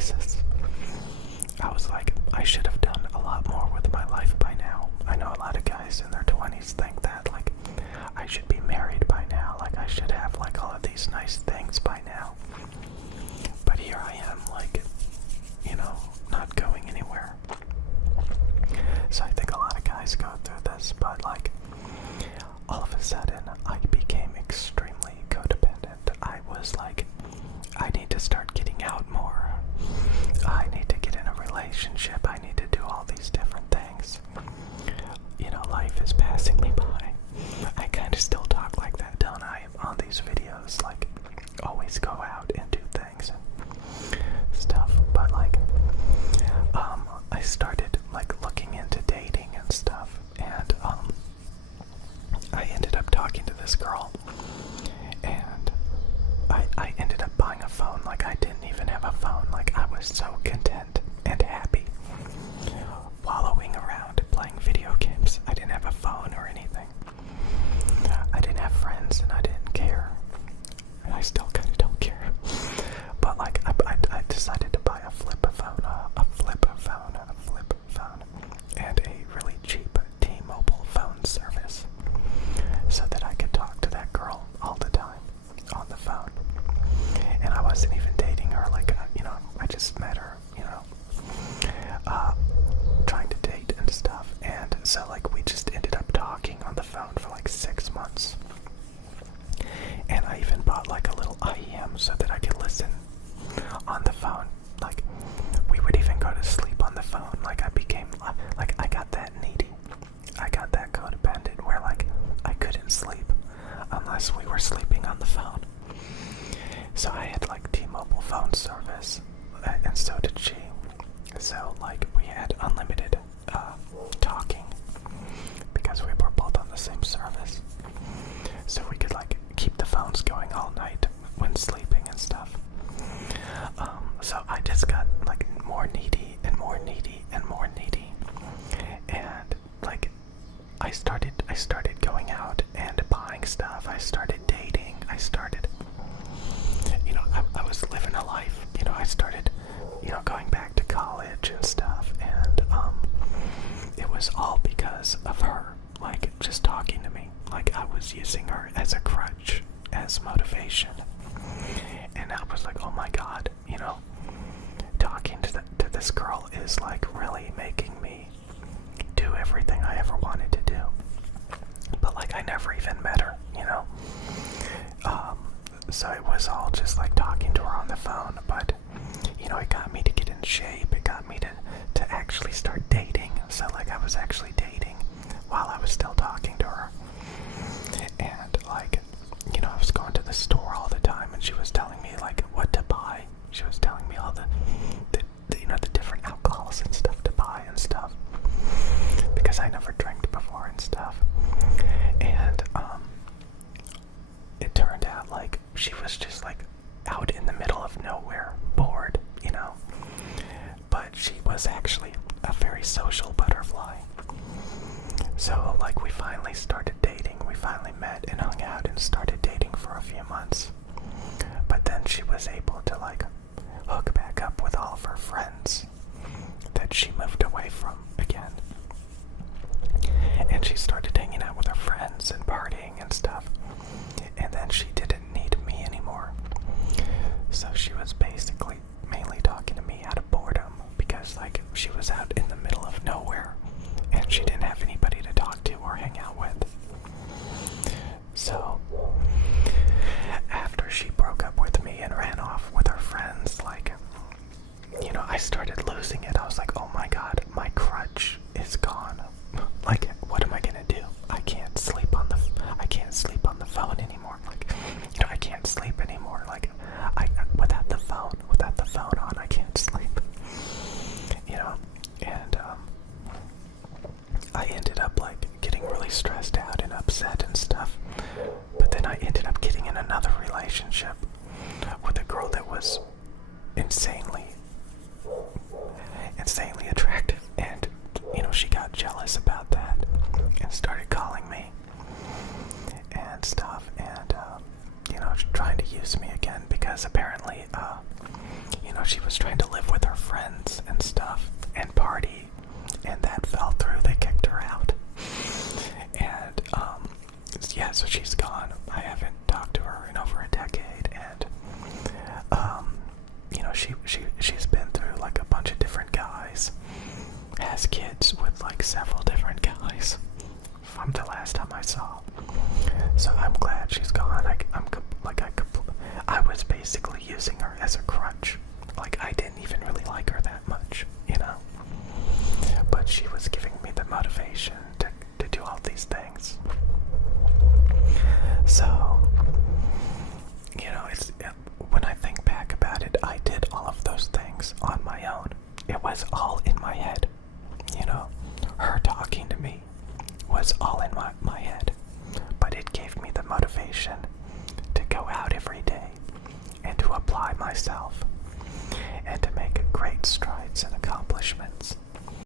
crisis. I was like, I should have done a lot more with my life by now. I know a lot of guys in their 20s think that, like, I should be married by now, like I should have like all of these nice things by now. But here I am, like, not going anywhere. So I think a lot of guys go through this, but like, all of a sudden, I became extremely codependent. I was like, I need to start getting out more. I need to get in a relationship. I need to do all these different things. Life is passing me by. I kind of still talk like that, don't I, on these videos? Like, always go out and do things and stuff. But like, I started like looking into dating and stuff, and I ended up talking to this girl, and I ended up buying a phone. Like, I didn't even have a phone. Like, I was so content and happy wallowing around playing video games. I didn't have a phone or anything. I didn't have friends, and I didn't care. And I still kind of don't care. But like, I decided to buy a flip phone, and a really cheap T-Mobile phone service, so that I could talk to that girl all the time on the phone. And I wasn't even dating her. Like, I just met her, trying to date and stuff. And so like, we just ended up talking on the phone for like 6 months. And I even bought like a little IEM so that I could listen on the phone. Like, we would even go to sleep on the phone. Like, I became, like, I got that needy. I got that codependent where like, I couldn't sleep unless we were sleeping on the phone. So I had like T-Mobile phone service, and so did she. So like, we had unlimited talking because we were both on the same service. So we could like keep the phones going all night when sleeping and stuff. So I just got like more needy and more needy and more needy. And like, I started going out and buying stuff. I started dating. I started, I was living a life. I started, going back to college and stuff. And it was all because of her, like, just talking to me. Like, I was using her as a crutch, as motivation. And I was like, oh my God, talking to this girl is like really making me do everything I ever wanted to do. But like, I never even met her, so it was all just like talking to her on the phone. But it got me to get in shape. It got me to actually start dating. So like, I was actually dating while I was still talking to her. And like, I was going to the store all the time, and she was telling me like what to buy. She was telling me all the different alcohols and stuff to buy and stuff, because I never drank before and stuff. And it turned out like she was just like out in the middle of nowhere, bored, but she was actually a very social butterfly. So like, we finally started dating. We finally met and hung out and started dating for a few months. But then she was able to like hook back up with all of her friends that she moved away from again. And she started hanging out with her friends and partying and stuff. And then she didn't need me anymore. So she was basically mainly talking to me out of boredom, because like, she was out in the middle of nowhere and she didn't have anybody to talk to or hang out with. So after she broke up with me and ran off with her friends, like, I started losing it. I was like, oh my God, my crutch is gone. Like, what am I gonna do? I can't sleep on the phone anymore. Like, I can't sleep anymore. Like, without the phone on, I can't sleep. And I ended up like getting really stressed out and upset and stuff. But then I ended up getting in another relationship with a girl that was insanely attractive, and she got jealous about that and started calling me and stuff, and trying to use me again, because apparently she was trying to live with her friends and stuff and party, and that fell through. They kicked her out. And, yeah, so she's gone. I haven't talked to her in over a decade, and, she's been through, like, a bunch of different guys, has kids with, like, several different guys from the last time I saw. So I'm glad she's gone. I was basically using her as a crutch. Like, I didn't even really like her that much, but she was giving me the motivation to do all these things. So, when I think back about it, I did all of those things on my own. It was all in my head. Her talking to me was all in my head. But it gave me the motivation to go out every day and to apply myself and to make great strides and accomplishments